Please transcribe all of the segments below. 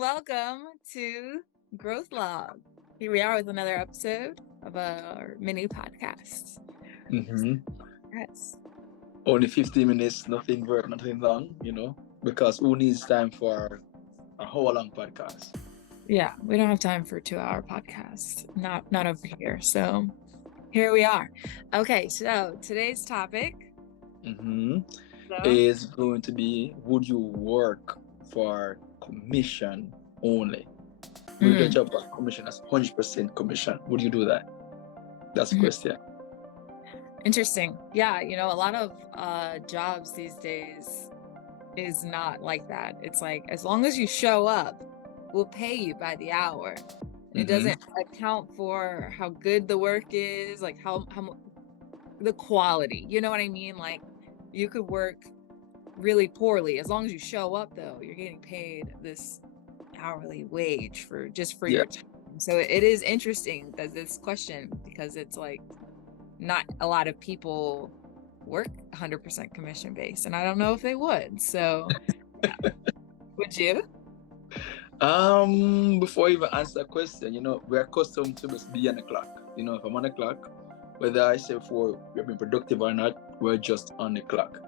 Welcome to Growth Log. Here we are with another episode of our mini podcast. Mm-hmm. Yes. Only 15 minutes, nothing work, nothing long, because who needs time for a whole long podcast? Yeah, we don't have time for a 2-hour podcast. Not over here. So here we are. Okay, so today's topic. Mm-hmm. So Is going to be, would you work for commission only? Would you get mm, your commission as 100% commission? Would you do that? That's the mhm. question. Interesting. Yeah, a lot of jobs these days is not like that. It's like as long as you show up, we'll pay you by the hour. It Mm-hmm. doesn't account for how good the work is, like the quality. You know what I mean? Like you could work really poorly. As long as you show up though, you're getting paid this hourly wage for Yeah. your time. So it is interesting that this question, because it's like not a lot of people work 100% commission based, and I don't know if they would. So yeah. Would you? Before I even answer that question, we're accustomed to just be on the clock. If I'm on the clock, whether I say before we're being productive or not, we're just on the clock.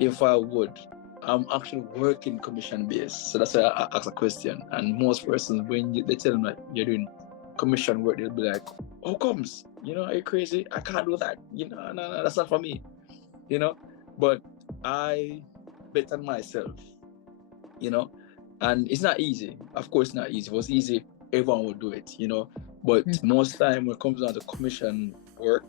If I would, I'm actually working commission based. So that's why I ask a question. And most persons, when they tell them that you're doing commission work, they'll be like, how comes? Are you crazy? I can't do that. No, that's not for me. But I bet on myself, you know, and it's not easy. Of course, it's not easy. If it was easy, everyone would do it. But most time when it comes down to commission work,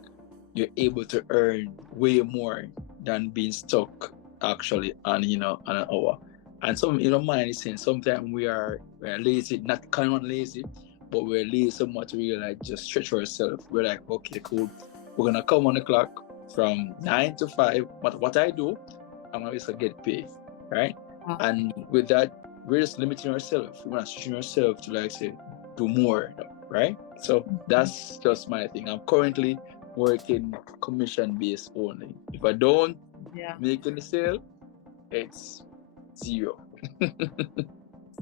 you're able to earn way more than being stuck actually on an hour. And some mind is saying sometimes we're lazy, not kind of lazy, but we're lazy so much we like just stretch ourselves. We're like, okay, cool. We're gonna come on the clock from 9 to 5. What I do, I'm gonna just get paid, right? And with that, we're just limiting ourselves. We're not stretching ourselves to like say do more, right? So that's just my thing. I'm currently working commission based only. If I don't Yeah. make any sale, it's zero.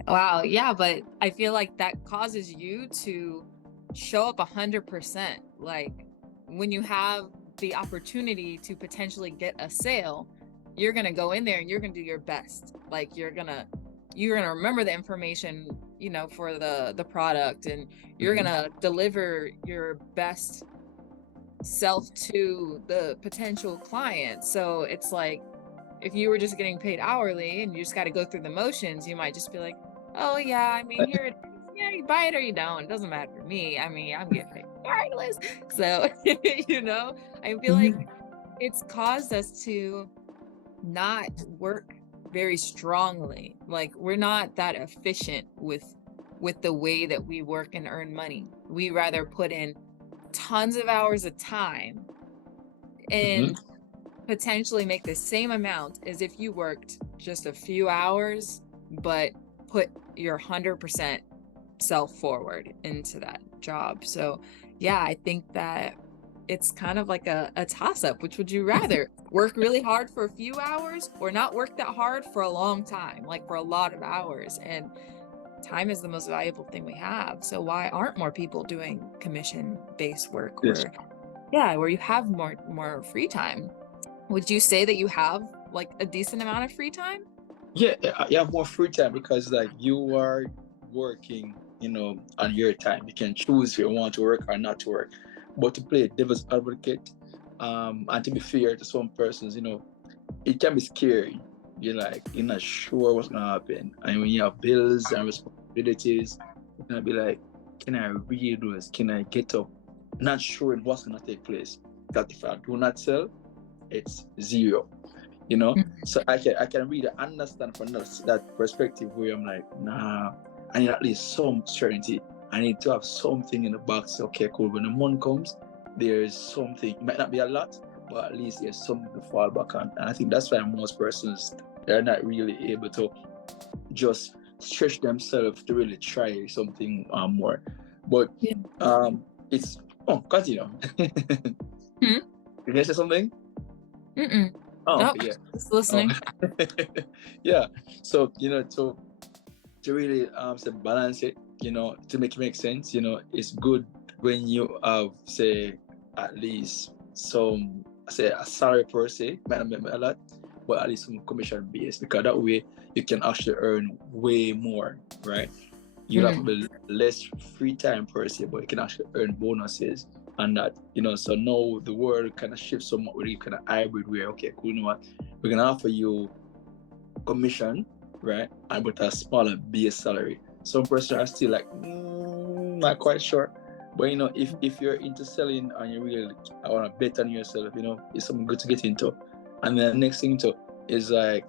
Wow. Yeah, but I feel like that causes you to show up 100%. Like when you have the opportunity to potentially get a sale, you're gonna go in there and you're gonna do your best. Like you're gonna remember the information, for the product, and you're Mhm. gonna deliver your best self to the potential client. So it's like if you were just getting paid hourly and you just got to go through the motions, you might just be like, oh yeah, I mean, here it is. Yeah, you buy it or you don't. It doesn't matter to me. I mean, I'm getting paid regardless. So, I feel like Mhm. it's caused us to not work very strongly. Like we're not that efficient with the way that we work and earn money. We rather put in tons of hours of time Mhm. and potentially make the same amount as if you worked just a few hours, but put your 100% self forward into that job. So, yeah, I think that it's kind of like a toss up. Which would you rather work really hard for a few hours or not work that hard for a long time, like for a lot of hours? And time is the most valuable thing we have. So, why aren't more people doing commission based work Yes. where you have more free time? Would you say that you have like a decent amount of free time? Yeah, you have more free time because like you are working, on your time. You can choose if you want to work or not to work. But to play devil's advocate, and to be fair to some persons, it can be scary. You're not sure what's gonna happen. And when you have bills and responsibilities, you're gonna be like, can I really do this? Can I get up? Not sure what's gonna take place. That if I do not sell, it's zero. So I can really understand from that perspective where I'm like, nah, I need at least some certainty. I need to have something in the box. Okay, cool. When the month comes, there's something. It might not be a lot, but at least there's something to fall back on. And I think that's why most persons, they're not really able to just stretch themselves to really try something more. But Yeah. it's continue. Hmm? Did you say something? Oh, Nope. okay, yeah. Just Oh, listening. yeah. So, to really say balance it, to make it make sense, it's good when you have say at least some say a salary per se, might not be a lot, but at least some commission base, because that way you can actually earn way more, right? You'll have Mm. probably less free time per se, but you can actually earn bonuses and that, so now the world kind of shifts somewhat where you kind of hybrid where, okay, cool, you know what, we're gonna offer you commission, right? And with a smaller base salary. Some person are still like, not quite sure. But if you're into selling and you really want to bet on yourself, it's something good to get into. And then the next thing too is like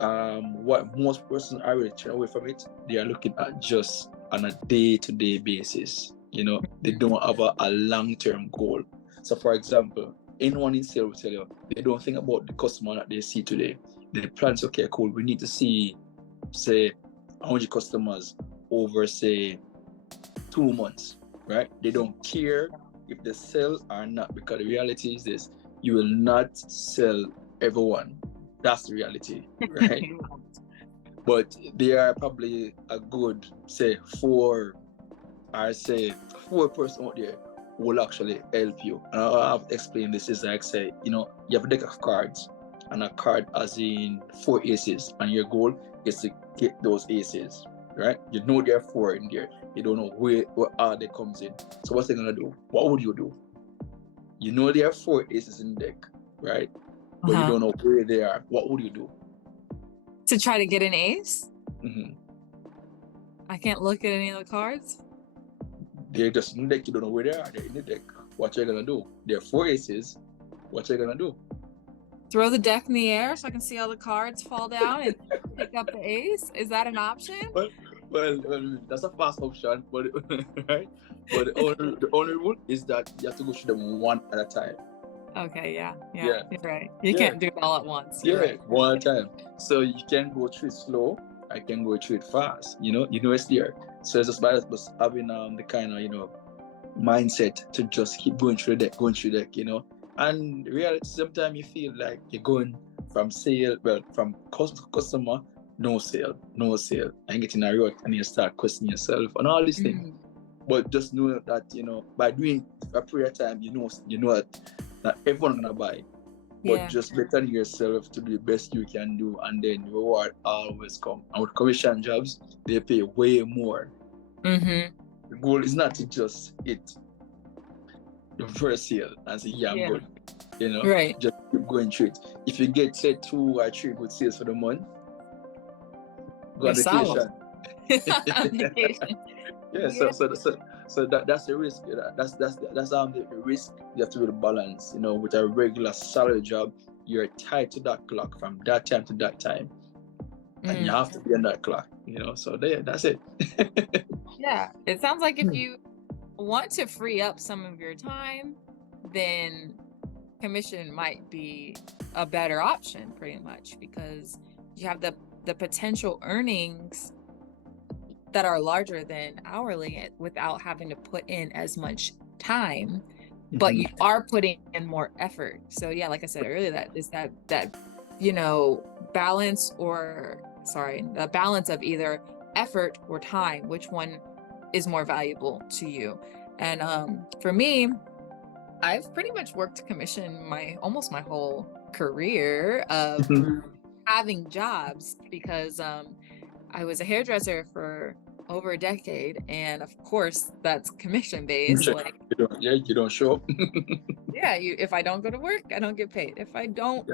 what most persons are really turning away from it. They are looking at just on a day-to-day basis. They don't have a long-term goal. So for example, anyone in sales will tell you they don't think about the customer that they see today. They plan, okay, cool, we need to see say 100 customers over say 2 months, right? They don't care if they sell or not, because the reality is this: you will not sell everyone. That's the reality, right? But there are probably a good say four person out there who will actually help you. And I'll explain this is like say, you have a deck of cards, and a card as in 4 aces, and your goal is to get those aces, right? You know there are 4 in there. You don't know where they comes in. So what's they gonna do? What would you do? You know there are 4 aces in the deck, right? But you don't know where they are. What would you do? To try to get an ace? Mm-hmm. I can't look at any of the cards? They're just in the deck. You don't know where they are. They're in the deck. What you're gonna do? There are 4 aces. What you're gonna do? Throw the deck in the air so I can see all the cards fall down and pick up the ace? Is that an option? Well, that's a fast option, but right. But the only rule is that you have to go through them one at a time. Okay, yeah, Yeah. you're right. You Yeah. can't do it all at once. You're right. One at a time. So you can go through it slow. I can go through it fast. It's there. So it's just by us having the kind of mindset to just keep going through the deck. And reality, sometimes you feel like you're going from customer, no sale, and getting a rut, and you start questioning yourself and all these things. But just know that by doing a period of time, you know that everyone's gonna buy. But just better yourself to do the best you can do, and then reward always come. And with commission jobs, they pay way more. Mm-hmm. The goal is not to just hit the first sale and say, I'm good. Right. Just keep going through it. If you get say 2 or 3 good sales for the month, go on vacation. Yeah. So that's the risk. That's the risk. You have to really balance. With a regular salary job, you're tied to that clock from that time to that time, and you have to be on that clock. So that's it. Yeah, it sounds like if you want to free up some of your time, then commission might be a better option, pretty much, because you have the potential earnings that are larger than hourly without having to put in as much time, but you are putting in more effort. So yeah, like I said earlier, that is that balance, the balance of either effort or time, which one is more valuable to you. And for me, I've pretty much worked commission almost my whole career of having jobs, because I was a hairdresser for over a decade, and of course that's commission based. Like, you don't show up. If I don't go to work, I don't get paid. If I don't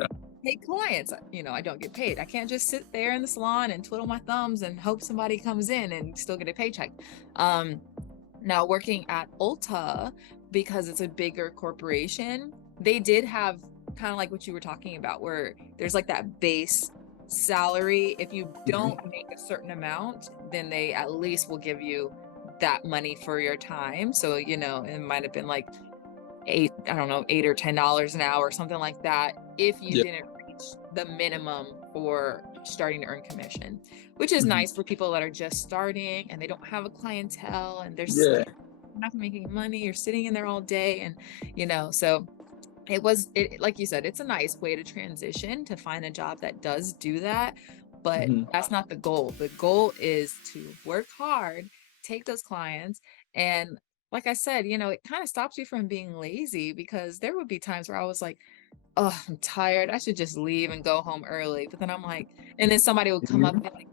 take clients, I don't get paid. I can't just sit there in the salon and twiddle my thumbs and hope somebody comes in and still get a paycheck. Now working at Ulta, because it's a bigger corporation, they did have kind of like what you were talking about, where there's like that base salary. If you don't make a certain amount, then they at least will give you that money for your time. So, it might have been like $8 or $10 an hour or something like that, if you didn't reach the minimum for starting to earn commission, which is nice for people that are just starting and they don't have a clientele and they're not making money. You're sitting in there all day, and so it like you said, it's a nice way to transition, to find a job that does do that. but Hmm. that's not the goal. The goal is to work hard, take those clients, and like I said, it kind of stops you from being lazy because there would be times where I was like, oh, I'm tired. I should just leave and go home early. But then I'm like, and then somebody would come up and be like,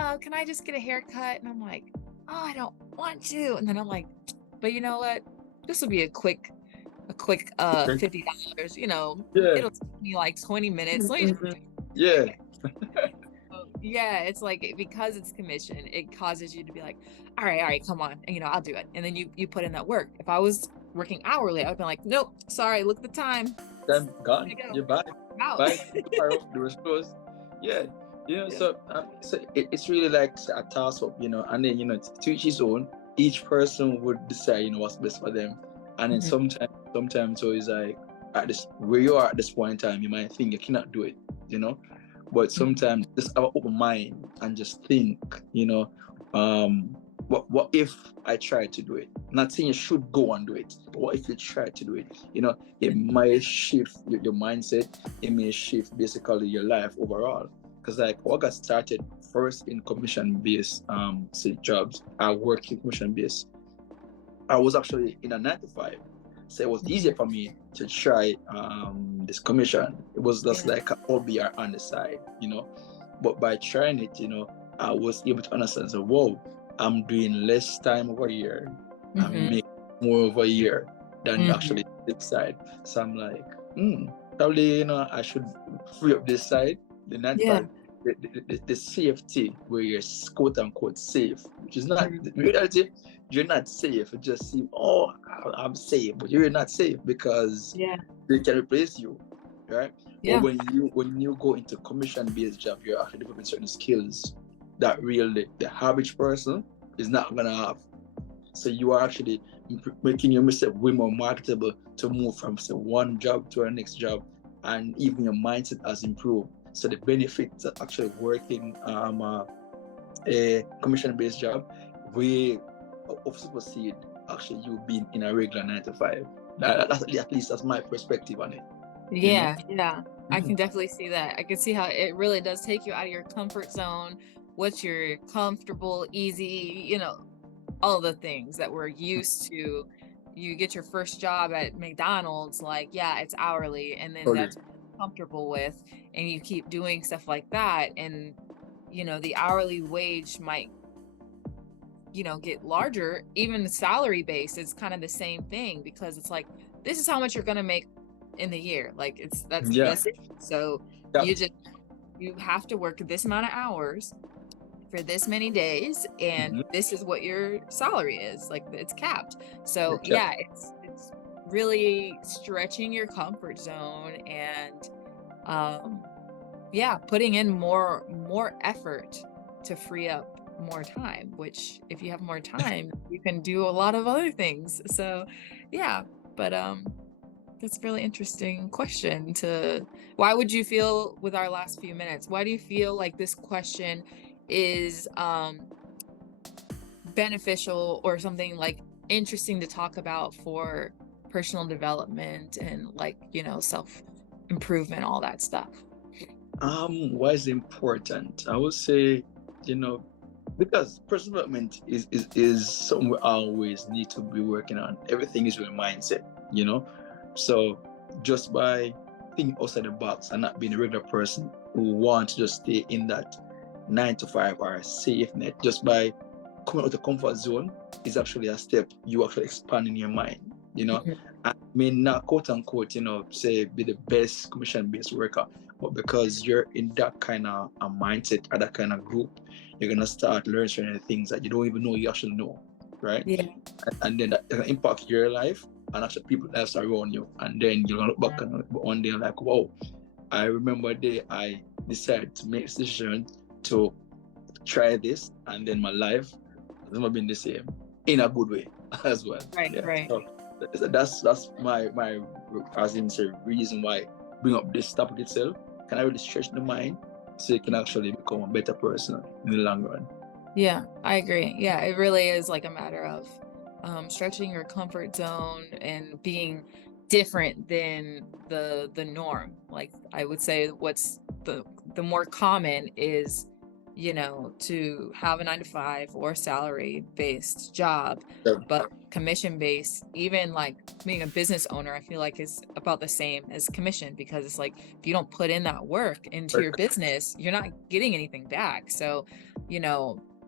oh, can I just get a haircut? And I'm like, oh, I don't want to. And then I'm like, but you know what? This will be a quick $50. Yeah. It'll take me like 20 minutes. Let me just Yeah. yeah, it's like because it's commission, it causes you to be like, all right, come on, and I'll do it. And then you put in that work. If I was working hourly, I would be like, nope, sorry, look at the time. Then I gone. go You buy. out. Buy tomorrow. The was closed. Yeah. Yeah. It's really like a toss up, and then to each his own. Each person would decide, what's best for them, and then Mhm. sometimes so it's like at this where you are at this point in time, you might think you cannot do it, but sometimes just have an open mind and just think, what if I try to do it? Not saying you should go and do it, but what if you try to do it? It might shift your mindset. It may shift basically your life overall. Because like what got started first in commission based say jobs, I work in commission based. I was actually in a 9 to 5, so it was easier for me to try this commission. It was just like a hobby or on the side, But by trying it, I was able to understand. So, whoa, I'm doing less time over here. I'm Mhm. making more over a year than Mhm. actually this side. So I'm like, probably I should free up this side, the 9 to 5. Yeah. The safety where you're quote unquote safe, which is not Mhm. the reality. You're not safe. It just seems, oh, I'm safe, but you're not safe because Yeah. they can replace you, right? But Yeah. when you go into commission based job, you're actually developing certain skills that really the average person is not gonna have. So you are actually making yourself way more marketable to move from say one job to our next job, and even your mindset has improved. So the benefits of actually working a commission-based job way of supersede actually you being in a regular 9 to 5. At least that's my perspective on it. You know. Yeah. Yeah. I Mhm. can definitely see that. I can see how it really does take you out of your comfort zone. What's your comfortable, easy, all the things that we're used to. You get your first job at McDonald's, like, yeah, it's hourly, and then Totally. that's what you're comfortable with, and you keep doing stuff like that, and the hourly wage might get larger. Even the salary base is kind of the same thing because it's like this is how much you're gonna make in the year. Like Yeah. that's it. So Yeah. you have to work this amount of hours for this many days, and Mhm. this is what your salary is. Like it's capped. So Yeah. yeah, it's really stretching your comfort zone, and um yeah, putting in more effort to free up more time, which if you have more time, you can do a lot of other things. So yeah, but that's a really interesting question. To Why would you feel, with our last few minutes, why do you feel like this question is beneficial or something like interesting to talk about for personal development and like, self improvement, all that stuff? Why is it important? I would say, you know, because personal development is something we always need to be working on. Everything is with mindset, you know. So just by thinking outside the box and not being a regular person who wants to just stay in that 9 to 5 or a safe net, just by coming out of the comfort zone is actually a step you actually expanding your mind, you know. Mhm. I may not quote unquote, say be the best commission based worker, but because you're in that kind of a mindset or that kind of group, you're gonna start learning certain things that you don't even know you actually know, right? Yeah. And then that can impact your life and actually people's lives around you. And then you're gonna look back on it one day and like, wow, I remember the day I decided to make this decision to try this, and then my life has never been the same in a good way as well. Right, Yeah. right. So that's my as in say reason why bring up this topic itself. Can I really stretch the mind so you can actually become a better person in the long run? Yeah, I agree. Yeah, it really is like a matter of stretching your comfort zone and being different than the norm. Like I would say, what's the more common is, to have a 9 to 5 or salary based job, Yeah. but commission based, even like being a business owner, I feel like is about the same as commission, because it's like, if you don't put in that work into your business, you're not getting anything back. So,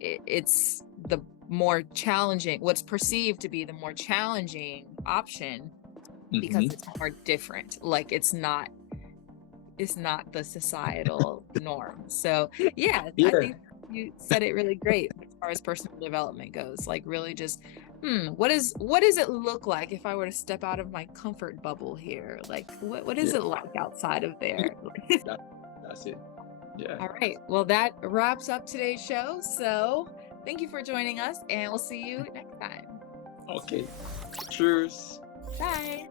it's the more challenging, what's perceived to be the more challenging option, because Mm-hmm. it's more different. Like it's not the societal norm. So yeah, I Yeah. think you said it really great as far as personal development goes. Like really just, what does it look like if I were to step out of my comfort bubble here? Like what is Yeah. it like outside of there? That, that's it. Yeah. All right. Well, that wraps up today's show. So thank you for joining us, and we'll see you next time. Okay. Cheers. Bye.